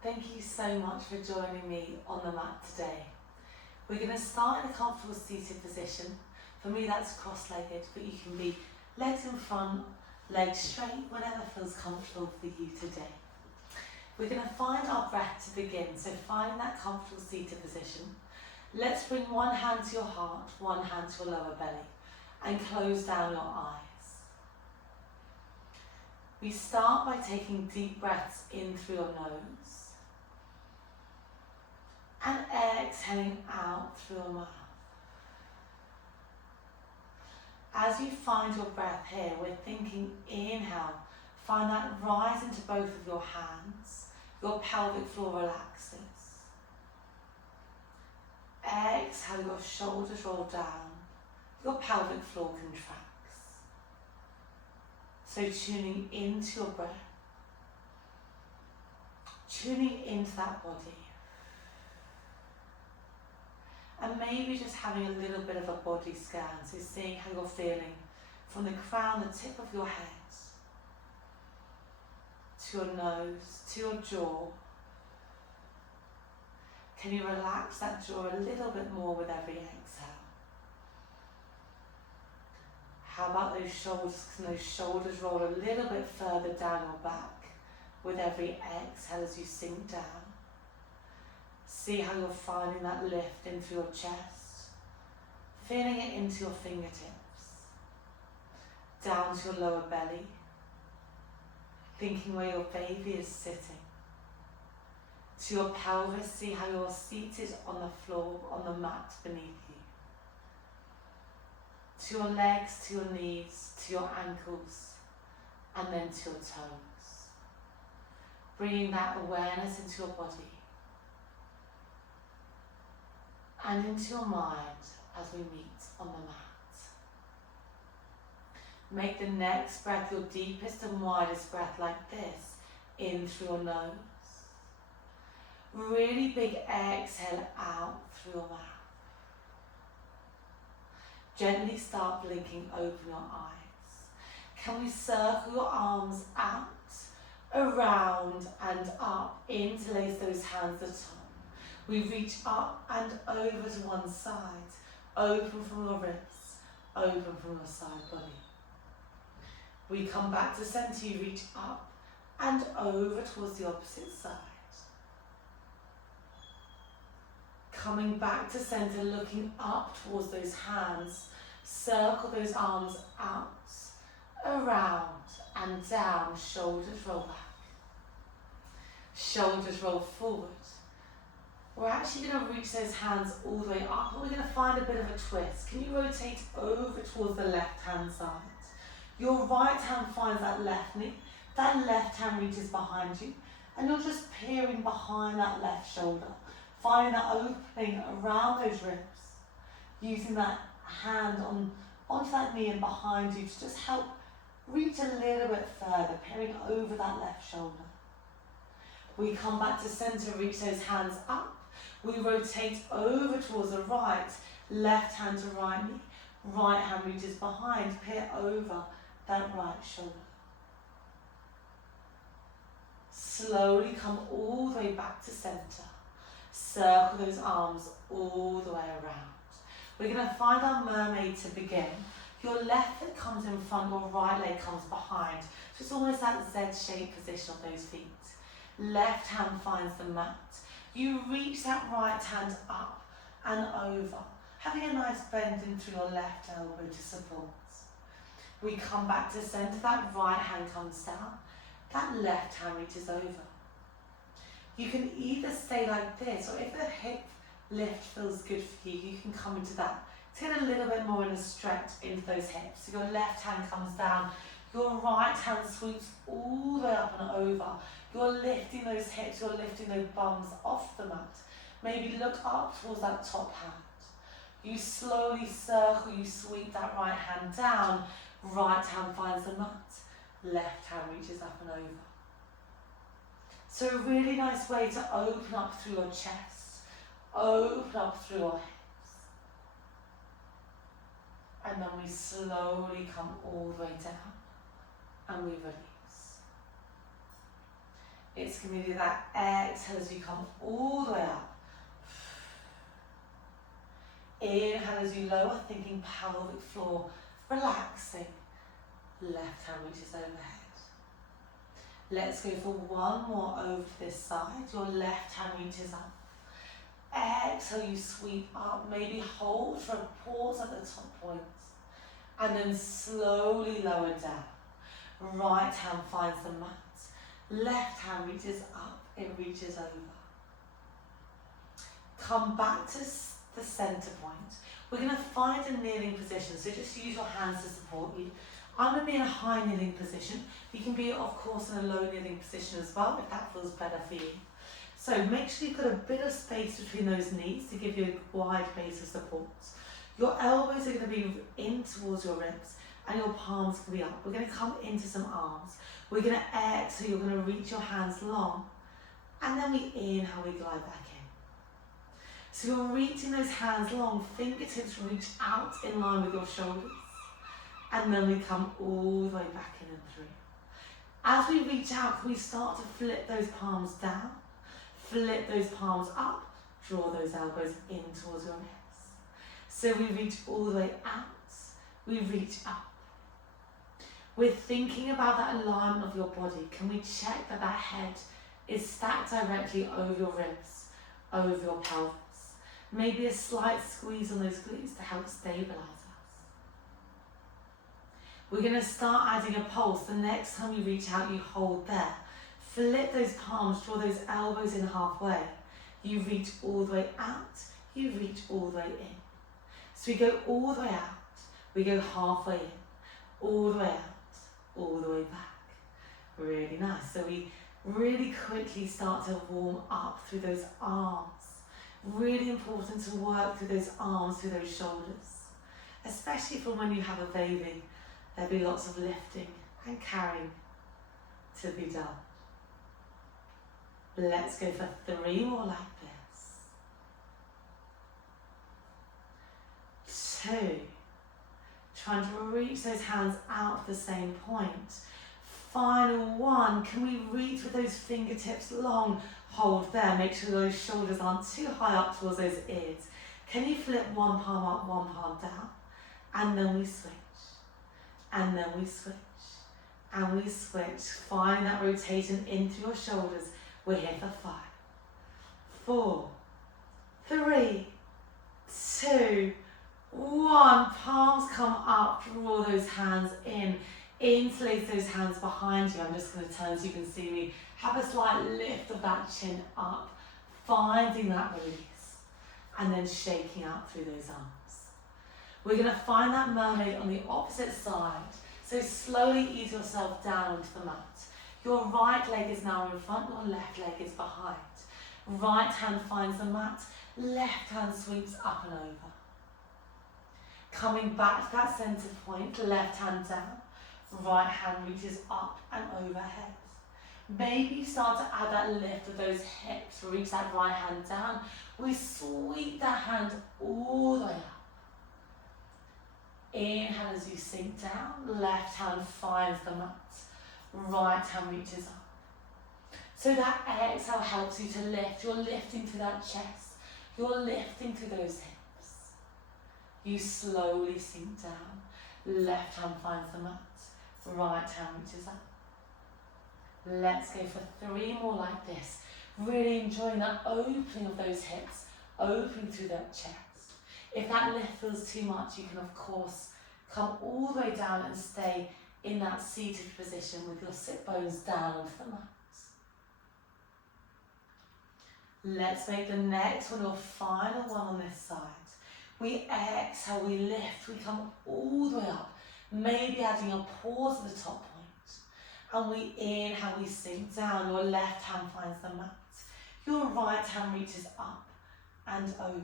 Thank you so much for joining me on the mat today. We're going to start in a comfortable seated position. For me that's cross-legged, but you can be legs in front, legs straight, whatever feels comfortable for you today. We're going to find our breath to begin, so find that comfortable seated position. Let's bring one hand to your heart, one hand to your lower belly, and close down your eyes. We start by taking deep breaths in through your nose and exhaling out through your mouth. As you find your breath here, we're thinking inhale, find that rise into both of your hands, your pelvic floor relaxes. Exhale, your shoulders roll down, your pelvic floor contracts. So tuning into your breath, tuning into that body. And maybe just having a little bit of a body scan, so seeing how you're feeling from the crown, the tip of your head, to your nose, to your jaw. Can you relax that jaw a little bit more with every exhale? How about those shoulders? Can those shoulders roll a little bit further down your back with every exhale as you sink down? See how you're finding that lift into your chest, feeling it into your fingertips, down to your lower belly, thinking where your baby is sitting, to your pelvis, see how you're seated on the floor, on the mat beneath you, to your legs, to your knees, to your ankles, and then to your toes. Bringing that awareness into your body and into your mind as we meet on the mat. Make the next breath your deepest and widest breath like this, in through your nose. Really big exhale out through your mouth. Gently start blinking open your eyes. Can we circle your arms out, around and up, interlace those hands at the top. We reach up and over to one side, open from your ribs, open from your side body. We come back to center, you reach up and over towards the opposite side. Coming back to center, looking up towards those hands, circle those arms out, around and down, shoulders roll back. Shoulders roll forward. We're actually going to reach those hands all the way up and we're going to find a bit of a twist. Can you rotate over towards the left hand side? Your right hand finds that left knee, that left hand reaches behind you and you're just peering behind that left shoulder, finding that opening around those ribs, using that hand onto that knee and behind you to just help reach a little bit further, peering over that left shoulder. We come back to center, reach those hands up. We rotate over towards the right, left hand to right knee, right hand reaches behind, peer over that right shoulder. Slowly come all the way back to center. Circle those arms all the way around. We're going to find our mermaid to begin. Your left foot comes in front, your right leg comes behind. So it's almost that Z-shaped position of those feet. Left hand finds the mat. You reach that right hand up and over, having a nice bend into your left elbow to support. We come back to center, that right hand comes down, that left hand reaches over. You can either stay like this, or if the hip lift feels good for you, you can come into that. Get a little bit more in a stretch into those hips. So your left hand comes down, your right hand sweeps all the way up and over. You're lifting those hips, you're lifting those bums off the mat. Maybe look up towards that top hand. You slowly circle, you sweep that right hand down, right hand finds the mat, left hand reaches up and over. So a really nice way to open up through your chest, open up through your hips. And then we slowly come all the way down and we release. It's going to be that exhale as you come all the way up. Inhale as you lower, thinking pelvic floor, relaxing. Left hand reaches overhead. Let's go for one more over to this side. Your left hand reaches up. Exhale, you sweep up. Maybe hold for a pause at the top point. And then slowly lower down. Right hand finds the mat. Left hand reaches up. It reaches over. Come back to the center point. We're going to find a kneeling position. So just use your hands to support you. I'm going to be in a high kneeling position. You can be, of course, in a low kneeling position as well, if that feels better for you. So make sure you've got a bit of space between those knees to give you a wide base of support. Your elbows are going to be in towards your ribs and your palms can be up. We're going to come into some arms. We're going to exhale, you're going to reach your hands long. And then we inhale, we glide back in. So you're reaching those hands long, fingertips reach out in line with your shoulders. And then we come all the way back in and through. As we reach out, can we start to flip those palms down, flip those palms up, draw those elbows in towards your hips. So we reach all the way out, we reach up. We're thinking about that alignment of your body. Can we check that that head is stacked directly over your ribs, over your pelvis? Maybe a slight squeeze on those glutes to help stabilize us. We're going to start adding a pulse. The next time you reach out, you hold there. Flip those palms, draw those elbows in halfway. You reach all the way out, you reach all the way in. So we go all the way out, we go halfway in, all the way out, all the way back. Really nice. So we really quickly start to warm up through those arms. Really important to work through those arms, through those shoulders. Especially for when you have a baby, there'll be lots of lifting and carrying to be done. Let's go for 3 more like this. 2. Trying to reach those hands out to the same point. Final 1. Can we reach with those fingertips long? Hold there. Make sure those shoulders aren't too high up towards those ears. Can you flip one palm up, one palm down? And then we switch. And then we switch. And we switch. Find that rotation into your shoulders. We're here for 5, 4, 3, 2, 1. Palms come up, draw those hands in. Interlace those hands behind you. I'm just going to turn so you can see me. Have a slight lift of that chin up, finding that release, and then shaking out through those arms. We're going to find that mermaid on the opposite side. So slowly ease yourself down onto the mat. Your right leg is now in front, your left leg is behind. Right hand finds the mat, left hand sweeps up and over. Coming back to that center point, left hand down, right hand reaches up and overhead. Maybe start to add that lift of those hips, reach that right hand down. We sweep that hand all the way up. Inhale as you sink down, left hand finds the mat, right hand reaches up. So that exhale helps you to lift. You're lifting through that chest, you're lifting through those hips. You slowly sink down, left hand finds the mat, right hand reaches up. Let's go for 3 more like this. Really enjoying that opening of those hips, opening through that chest. If that lift feels too much, you can of course come all the way down and stay in that seated position with your sit bones down onto the mat. Let's make the next one your final one on this side. We exhale, we lift, we come all the way up, maybe adding a pause at the top point. And we inhale, we sink down, your left hand finds the mat, your right hand reaches up and over.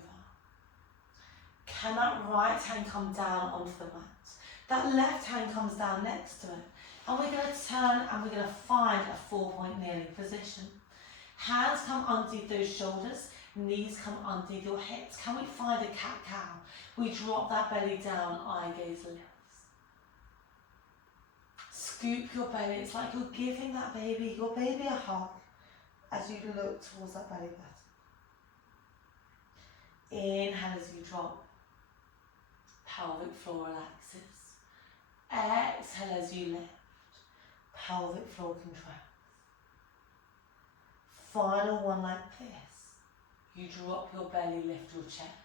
Can that right hand come down onto the mat? That left hand comes down next to it. And we're going to turn and we're going to find a 4-point kneeling position. Hands come underneath those shoulders, knees come underneath your hips. Can we find a cat-cow? We drop that belly down, eye gaze lifts. Scoop your belly, it's like you're giving that baby, your baby a hug. as you look towards that belly button. Inhale as you drop. Pelvic floor relaxes. Exhale as you lift. Pelvic floor contracts. Final one like this. You drop your belly, lift your chest.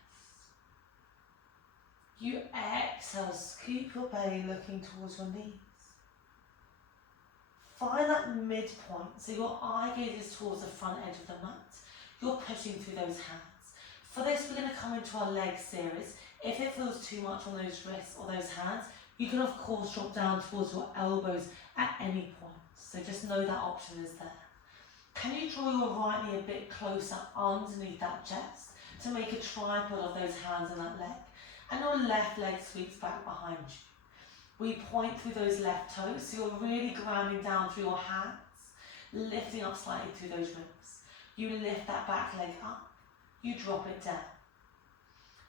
You exhale, scoop your belly looking towards your knees. Find that midpoint, so your eye gaze is towards the front edge of the mat. You're pushing through those hands. For this, we're going to come into our leg series. If it feels too much on those wrists or those hands, you can of course drop down towards your elbows at any point. So just know that option is there. Can you draw your right knee a bit closer underneath that chest to make a tripod of those hands and that leg? And your left leg sweeps back behind you. We point through those left toes, so you're really grounding down through your hands, lifting up slightly through those ribs. You lift that back leg up, you drop it down.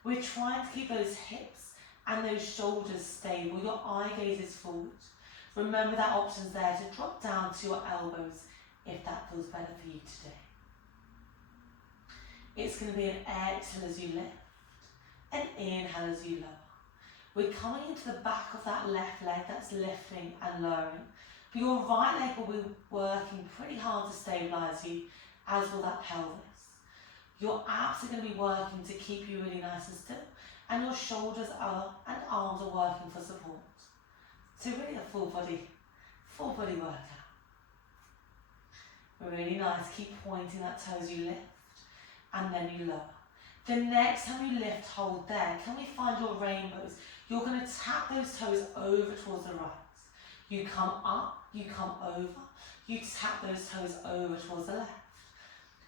We're trying to keep those hips and those shoulders stable. Your eye gaze is forward. Remember that option's there to drop down to your elbows if that feels better for you today. It's going to be an exhale as you lift, and inhale as you lower. We're coming into the back of that left leg that's lifting and lowering. But your right leg will be working pretty hard to stabilise you, as will that pelvis. Your abs are going to be working to keep you really nice and still, and your shoulders and arms are working for support. So really a full body workout. Really nice, keep pointing that toe as you lift, and then you lower. The next time you lift, hold there. Can we find your rainbows? You're going to tap those toes over towards the right. You come up, you come over, you tap those toes over towards the left.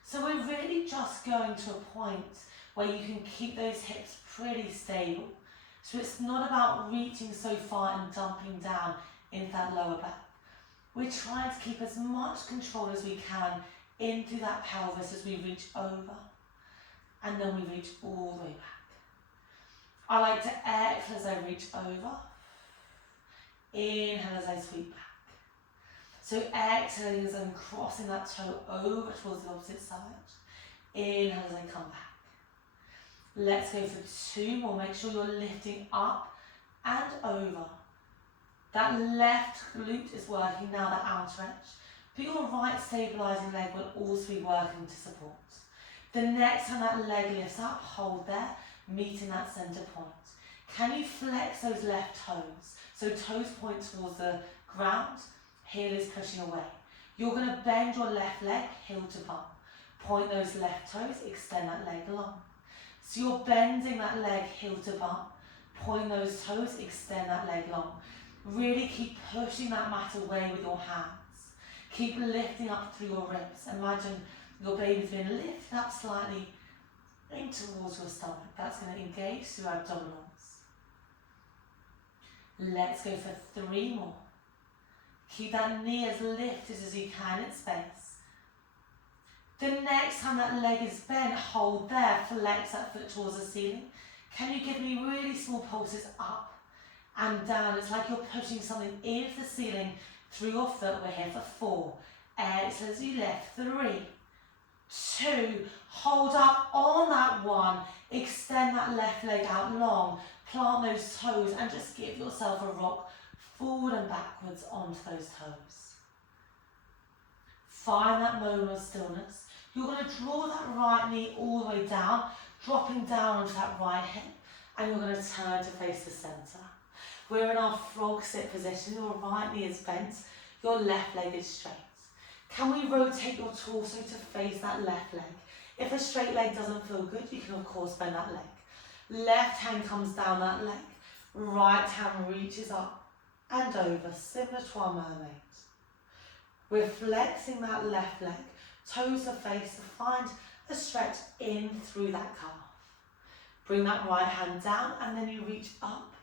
So we're really just going to a point where you can keep those hips pretty stable. So it's not about reaching so far and dumping down into that lower back. We're trying to keep as much control as we can into that pelvis as we reach over. And then we reach all the way back. I like to exhale as I reach over. Inhale as I sweep back. So exhaling as I'm crossing that toe over towards the opposite side. Inhale as I come back. Let's go for 2 more. Make sure you're lifting up and over. That left glute is working now, that outer edge. But your right stabilising leg will also be working to support. The next time that leg lifts up, hold there, meeting that centre point. Can you flex those left toes? So toes point towards the ground, heel is pushing away. You're going to bend your left leg, heel to bum. Point those left toes, extend that leg long. So you're bending that leg, heel to bum. Point those toes, extend that leg long. Really keep pushing that mat away with your hands. Keep lifting up through your ribs. Imagine your baby's been lifted up slightly in towards your stomach. That's going to engage through abdominals. Let's go for 3 more. Keep that knee as lifted as you can in space. The next time that leg is bent, hold there, flex that foot towards the ceiling. Can you give me really small pulses up and down? It's like you're pushing something into the ceiling through your foot. We're here for 4. Exhale as you lift. 3, 2, hold up on that 1, extend that left leg out long, plant those toes and just give yourself a rock forward and backwards onto those toes. Find that moment of stillness. You're going to draw that right knee all the way down, dropping down onto that right hip, and you're going to turn to face the centre. We're in our frog sit position. Your right knee is bent, your left leg is straight. Can we rotate your torso to face that left leg? If a straight leg doesn't feel good, you can of course bend that leg. Left hand comes down that leg, right hand reaches up and over, similar to our mermaid. We're flexing that left leg, toes to face to find a stretch in through that calf. Bring that right hand down and then you reach up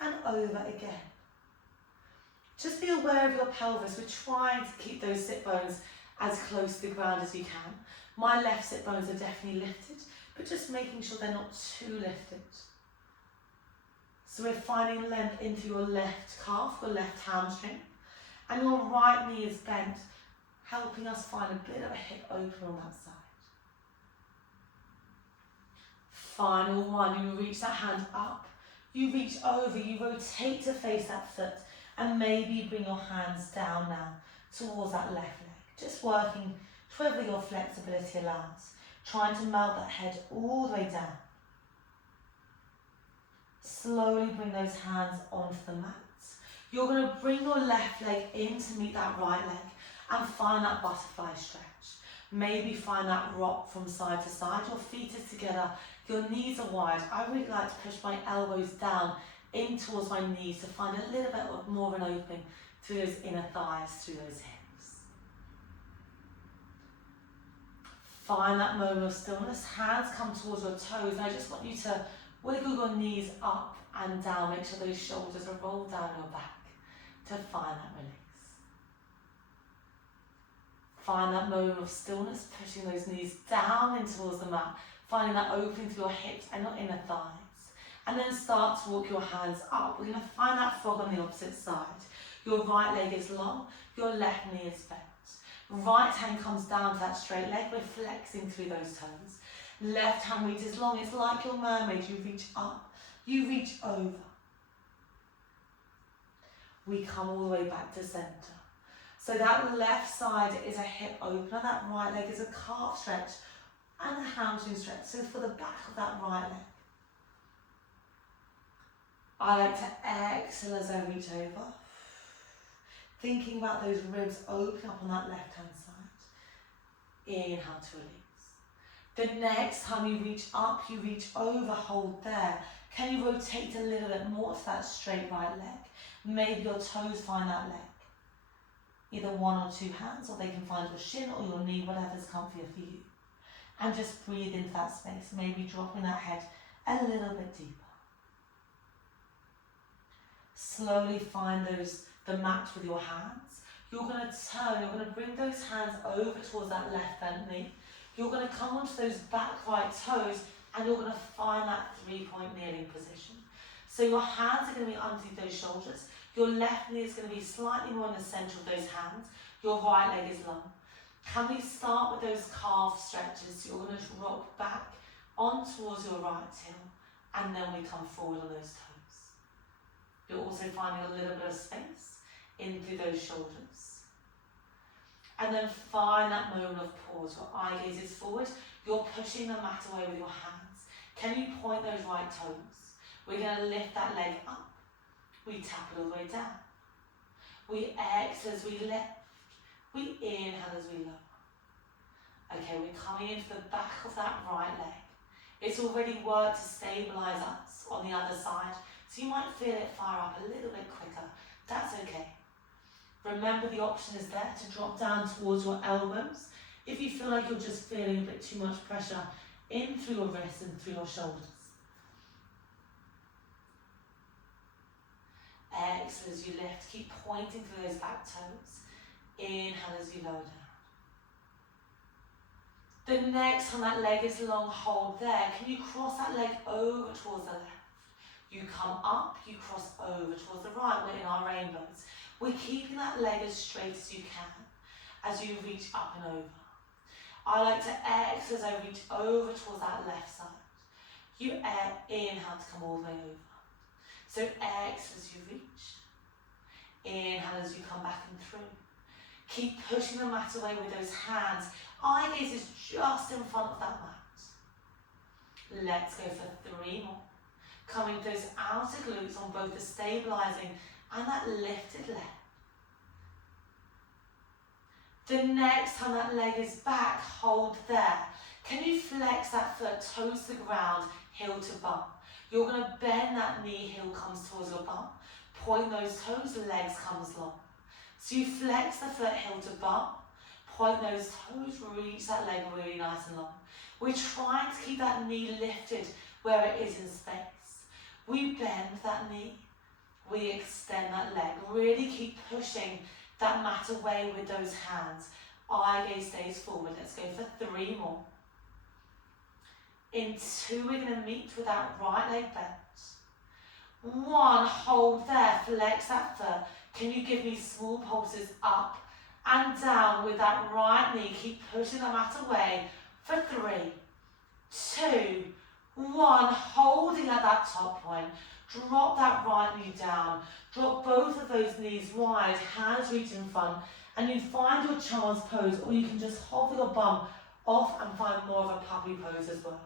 and over again. Just be aware of your pelvis. We're trying to keep those sit bones as close to the ground as you can. My left sit bones are definitely lifted, but just making sure they're not too lifted. So we're finding length into your left calf, your left hamstring, and your right knee is bent. helping us find a bit of a hip opener on that side. Final one, you reach that hand up, you reach over, you rotate to face that foot, and maybe bring your hands down now towards that left leg. Just working to wherever your flexibility allows, trying to melt that head all the way down. Slowly bring those hands onto the mat. You're going to bring your left leg in to meet that right leg and find that butterfly stretch. Maybe find that rock from side to side. Your feet are together, your knees are wide. I really like to push my elbows down in towards my knees to find a little bit more of an opening through those inner thighs, through those hips. Find that moment of stillness. Hands come towards your toes. And I just want you to wiggle your knees up and down. Make sure those shoulders are rolled down your back to find that release. Find that moment of stillness, pushing those knees down in towards the mat, finding that opening through your hips and your inner thighs. And then start to walk your hands up. We're going to find that frog on the opposite side. Your right leg is long, your left knee is bent. Right hand comes down to that straight leg, we're flexing through those toes. Left hand reaches long, it's like your mermaid, you reach up, you reach over. We come all the way back to center. So that left side is a hip opener, that right leg is a calf stretch and a hamstring stretch. So for the back of that right leg. I like to exhale as I reach over. Thinking about those ribs opening up on that left hand side. Inhale to release. The next time you reach up, you reach over, hold there. Can you rotate a little bit more to that straight right leg? Maybe your toes find that leg. Either one or two hands, or they can find your shin or your knee, whatever's comfier for you. And just breathe into that space, maybe dropping that head a little bit deeper. Slowly find the mat with your hands. You're going to turn, you're going to bring those hands over towards that left bent knee. You're going to come onto those back right toes and you're going to find that 3-point kneeling position. So your hands are going to be underneath those shoulders. Your left knee is going to be slightly more in the centre of those hands. Your right leg is long. Can we start with those calf stretches? So you're going to rock back on towards your right heel and then we come forward on those toes. You're also finding a little bit of space in through those shoulders. And then find that moment of pause. Your eye gaze is forward. You're pushing the mat away with your hands. Can you point those right toes? We're going to lift that leg up. We tap it all the way down. We exhale as we lift. We inhale as we lower. Okay, we're coming into the back of that right leg. It's already worked to stabilise us on the other side. So you might feel it fire up a little bit quicker. That's okay. Remember the option is there to drop down towards your elbows. If you feel like you're just feeling a bit too much pressure in through your wrists and through your shoulders. Exhale as you lift. Keep pointing through those back toes. Inhale as you lower down. The next time that leg is long, hold there. Can you cross that leg over towards the left? You come up, you cross over towards the right. We're in our rainbows. We're keeping that leg as straight as you can as you reach up and over. I like to exhale as I reach over towards that left side. You inhale to come all the way over. So exhale as you reach. Inhale as you come back and through. Keep pushing the mat away with those hands. Eye gaze is just in front of that mat. Let's go for 3 more. Coming to those outer glutes on both the stabilising and that lifted leg. The next time that leg is back, hold there. Can you flex that foot, toes to the ground, heel to bum? You're going to bend that knee, heel comes towards your bum. Point those toes, legs comes long. So you flex the foot, heel to bum. Point those toes, reach that leg really nice and long. We're trying to keep that knee lifted where it is in space. We bend that knee. We extend that leg. Really keep pushing that mat away with those hands. Eye gaze stays forward. Let's go for 3 more. In 2, we're going to meet with that right leg bent. 1, hold there, flex that foot. Can you give me small pulses up and down with that right knee. Keep pushing the mat away for 3, 2, 1. Holding at that top point. Drop that right knee down. Drop both of those knees wide, hands reach in front, and you find your child's pose, or you can just hover your bum off and find more of a puppy pose as well.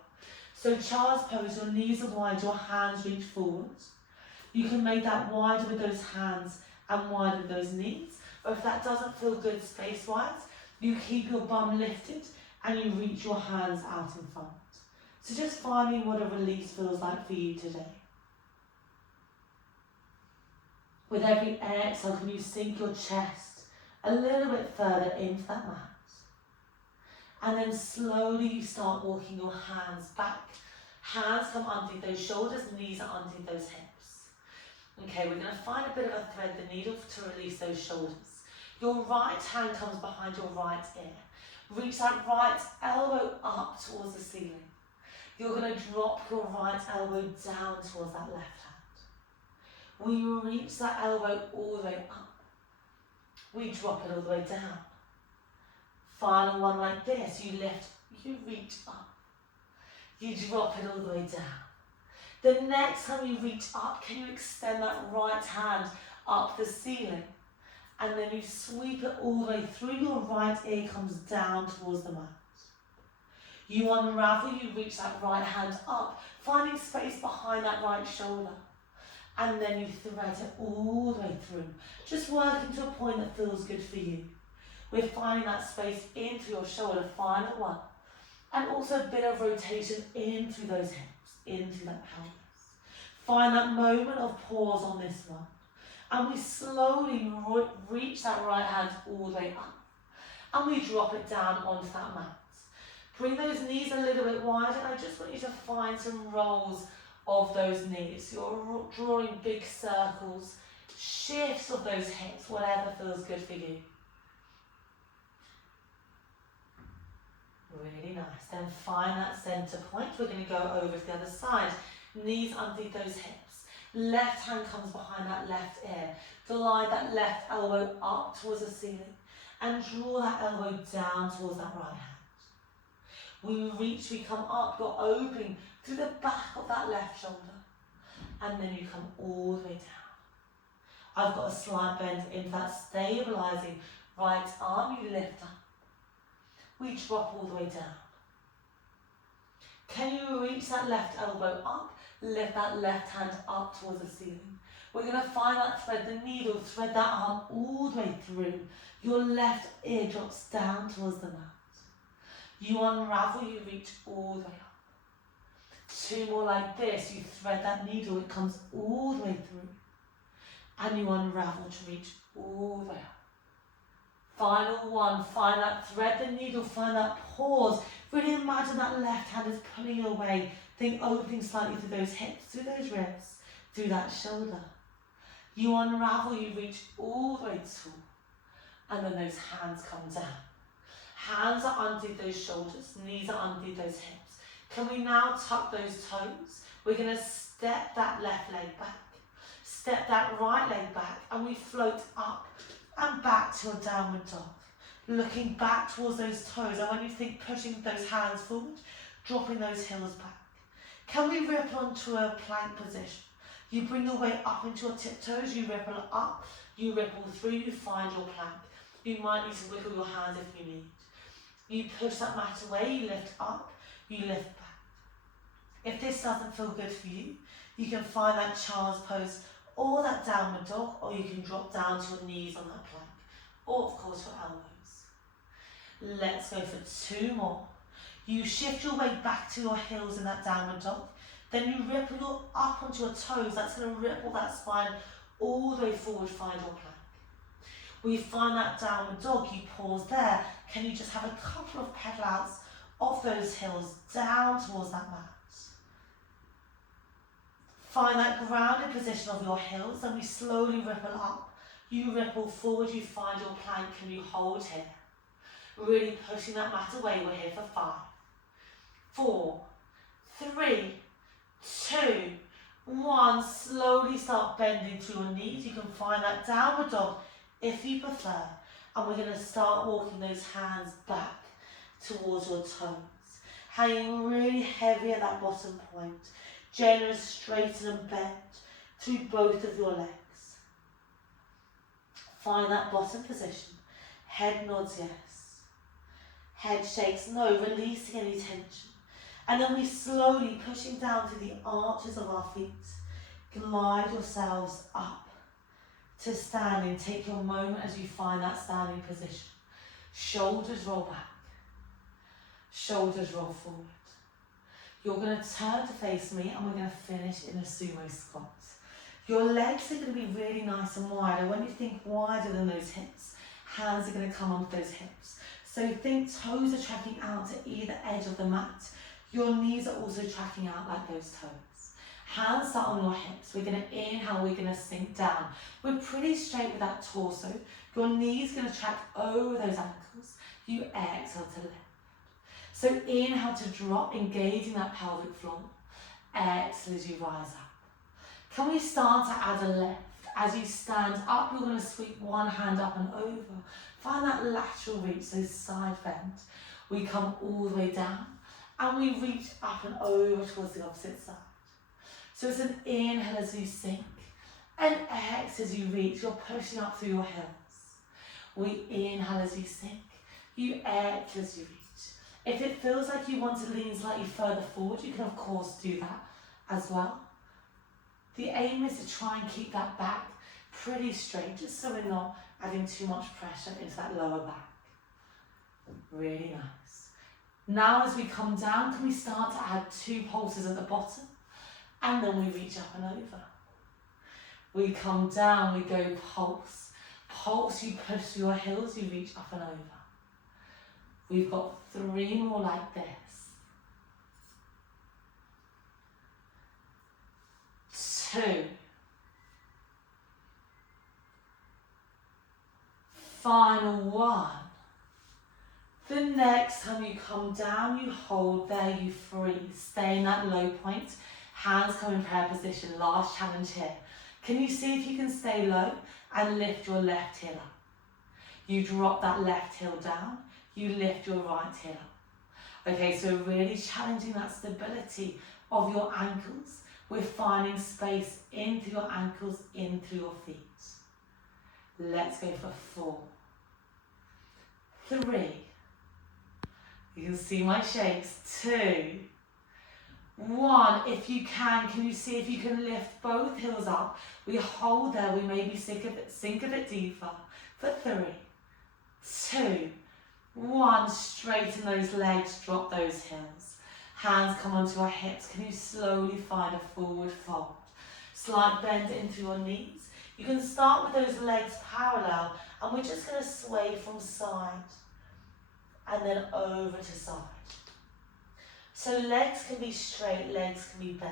So child's pose, your knees are wide, your hands reach forwards. You can make that wider with those hands and wider with those knees. Or if that doesn't feel good space-wise, you keep your bum lifted and you reach your hands out in front. So just finding what a release feels like for you today. With every exhale, can you sink your chest a little bit further into that mat? And then slowly you start walking your hands back. Hands come underneath those shoulders, knees are underneath those hips. Okay, we're going to find a bit of a thread the needle to release those shoulders. Your right hand comes behind your right ear. Reach that right elbow up towards the ceiling. You're going to drop your right elbow down towards that left hand. We reach that elbow all the way up. We drop it all the way down. Final one like this. You lift, you reach up. You drop it all the way down. The next time you reach up, can you extend that right hand up the ceiling? And then you sweep it all the way through. Your right ear comes down towards the mat. You unravel, you reach that right hand up, finding space behind that right shoulder. And then you thread it all the way through. Just working to a point that feels good for you. We're finding that space into your shoulder, final one. And also a bit of rotation in through those hips, into that pelvis. Find that moment of pause on this one. And we slowly reach that right hand all the way up. And we drop it down onto that mat. Bring those knees a little bit wider. And I just want you to find some rolls of those knees. You're drawing big circles, shifts of those hips, whatever feels good for you. Really nice. Then find that center point. We're going to go over to the other side. Knees underneath those hips. Left hand comes behind that left ear. Glide that left elbow up towards the ceiling. And draw that elbow down towards that right hand. We reach, we come up. You're opening through the back of that left shoulder. And then you come all the way down. I've got a slight bend into that stabilizing right arm. You lift up. We drop all the way down. Can you reach that left elbow up? Lift that left hand up towards the ceiling. We're going to find that thread the needle, thread that arm all the way through. Your left ear drops down towards the mat. You unravel, you reach all the way up. 2 more like this. You thread that needle, it comes all the way through. And you unravel to reach all the way up. Final one, find that thread the needle, find that pause. Really imagine that left hand is pulling you away. Think opening slightly through those hips, through those ribs, through that shoulder. You unravel, you reach all the way tall. And then those hands come down. Hands are underneath those shoulders, knees are underneath those hips. Can we now tuck those toes? We're going to step that left leg back. Step that right leg back, and we float up and back to a downward dog. Looking back towards those toes, and when you think pushing those hands forward, dropping those heels back. Can we ripple onto a plank position? You bring your weight up into your tiptoes, you ripple up, you ripple through, you find your plank. You might need to wiggle your hands if you need. You push that mat away, you lift up, you lift back. If this doesn't feel good for you, you can find that child's pose or that downward dog, or you can drop down to your knees on that plank, or of course your elbows. Let's go for 2 more. You shift your weight back to your heels in that downward dog, then you ripple up onto your toes. That's going to ripple that spine all the way forward, find your plank. When you find that downward dog, you pause there. Can you just have a couple of pedal outs of those heels down towards that mat? Find that grounded position of your heels, and we slowly ripple up. You ripple forward, you find your plank, and you hold here. Really pushing that mat away. We're here for 5, 4, 3, 2, 1. Slowly start bending to your knees. You can find that downward dog if you prefer. And we're going to start walking those hands back towards your toes. Hanging really heavy at that bottom point. Generous, straighten and bend through both of your legs. Find that bottom position. Head nods yes. Head shakes no, releasing any tension. And then we slowly, pushing down through the arches of our feet, glide yourselves up to standing. Take your moment as you find that standing position. Shoulders roll back. Shoulders roll forward. You're going to turn to face me and we're going to finish in a sumo squat. Your legs are going to be really nice and wide. I want you to think wider than those hips. Hands are going to come onto those hips. So think toes are tracking out to either edge of the mat. Your knees are also tracking out like those toes. Hands start on your hips. We're going to inhale, we're going to sink down. We're pretty straight with that torso. Your knees are going to track over those ankles. You exhale to lift. So inhale to drop, engaging that pelvic floor. Exhale as you rise up. Can we start to add a lift? As you stand up, you're going to sweep one hand up and over. Find that lateral reach, so side bend. We come all the way down and we reach up and over towards the opposite side. So it's an inhale as you sink, and exhale as you reach. You're pushing up through your heels. We inhale as you sink, you exhale as you reach. If it feels like you want to lean slightly further forward, you can of course do that as well. The aim is to try and keep that back pretty straight, just so we're not adding too much pressure into that lower back. Really nice. Now as we come down, can we start to add 2 pulses at the bottom? And then we reach up and over. We come down, we go pulse. Pulse, you push through your heels, you reach up and over. We've got 3 more like this. 2. Final 1. The next time you come down, you hold there, you freeze. Stay in that low point. Hands come in prayer position. Last challenge here. Can you see if you can stay low and lift your left heel up? You drop that left heel down. You lift your right heel up. Okay, so really challenging that stability of your ankles. We're finding space in through your ankles, in through your feet. Let's go for 4. 3. You can see my shakes. 2. 1. If you can you see if you can lift both heels up? We hold there, we maybe sink a bit deeper. For 3. 2. 1. Straighten those legs, drop those heels. Hands come onto our hips. Can you slowly find a forward fold? Slight bend into your knees. You can start with those legs parallel and we're just going to sway from side and then over to side. So legs can be straight, legs can be bent.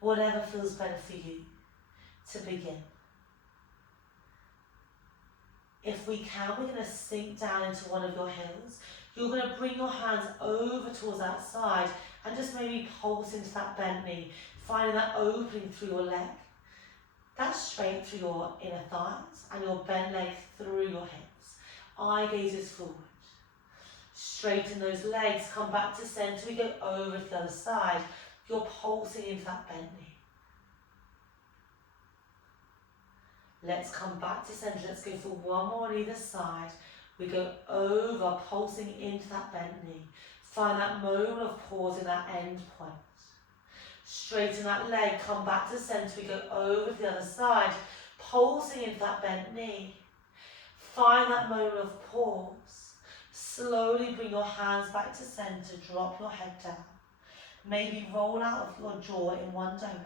Whatever feels better for you to begin. If we can, we're going to sink down into one of your heels. You're going to bring your hands over towards that side and just maybe pulse into that bent knee, finding that opening through your leg. That's straight through your inner thighs and your bent leg through your hips. Eye gazes forward. Straighten those legs, come back to center. We go over to the other side. You're pulsing into that bent knee. Let's come back to center. Let's go for 1 more on either side. We go over, pulsing into that bent knee. Find that moment of pause in that end point. Straighten that leg, come back to center. We go over to the other side, pulsing into that bent knee. Find that moment of pause. Slowly bring your hands back to center, drop your head down. Maybe roll out of your jaw in one direction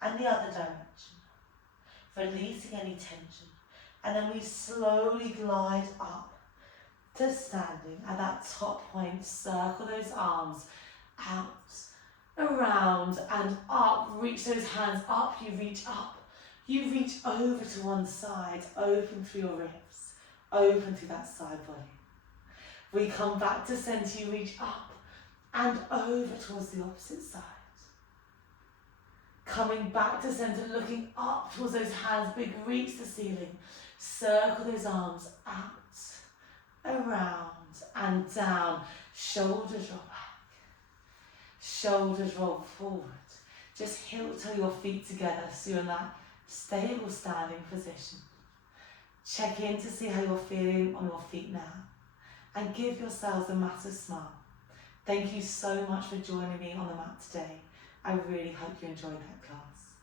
and the other direction, releasing any tension. And then we slowly glide up to standing at that top point. Circle those arms out, around and up. Reach those hands up, you reach up. You reach over to one side, open through your ribs, open through that side body. We come back to center, you reach up and over towards the opposite side. Coming back to center, looking up towards those hands, big reach to ceiling. Circle those arms out, around and down. Shoulders roll back. Shoulders roll forward. Just heel toe your feet together so you're in that stable standing position. Check in to see how you're feeling on your feet now. And give yourselves a massive smile. Thank you so much for joining me on the mat today. I really hope you enjoyed that class.